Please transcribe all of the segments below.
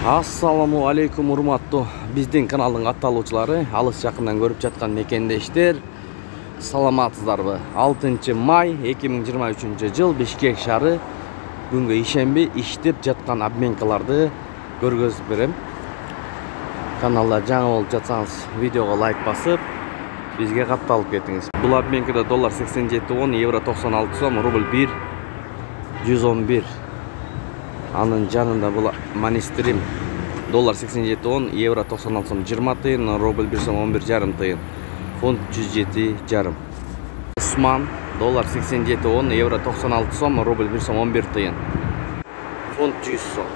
Assalamu алейкум урматтуу биздин каналдын катталуучулары, алыс жакындан көрүп жаткан мекендештер. Саламатсыздарбы? 6 май 2023 жыл Бишкек шаары бүгүнкү ишемби иштеп жаткан обменкаларды көргөзүп берем. Каналда жаңы болуп жатсаңыз, видеого лайк басып, бизге катталып кетиңиз. Бул обменкада доллар 87.10, евро 96 сом, рубль 1 111. Анын жанында бул Манистрим доллар 87.10, евро 96 сом 20 тыйын, рубль 1 сом 11,5 тыйын, фунт 107,5. Усман доллар 87.10, евро 96 сом, рубль 1 сом 11 тыйын, фунт 100 сом.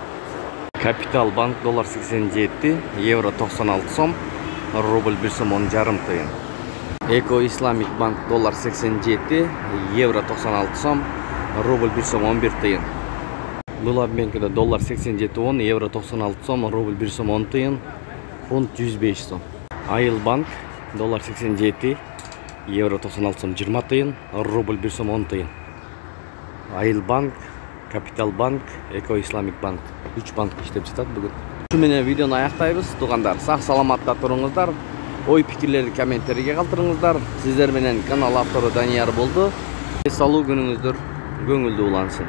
Капитал банк доллар 87, евро 96 сом, рубль 1 сом 10,5 тыйын. Эко Исламик банк доллар 87, евро 96 сом, рубль 1 сом 11 тыйын. Бул обменкада доллар 87.10, евро 96 сом, рубль 1 сом 10 тыйын, фунт 105 сом. Айыл банк доллар 87, евро 96 сом 20 тыйын, рубль 1 сом 10 тыйын. Айыл банк, Капитал банк, Эко Исламик банк. 3 банк иштеп жатат бүгүн. Ушу менен видеону аяктайбыз. Туугандар, сак саламатта туруңуздар. Ой пикирлерди комменттерге калтырыңыздар. Сиздер менен канал автору Данияр болду. Салуу күнүңүздөр көңүлдүү улансын.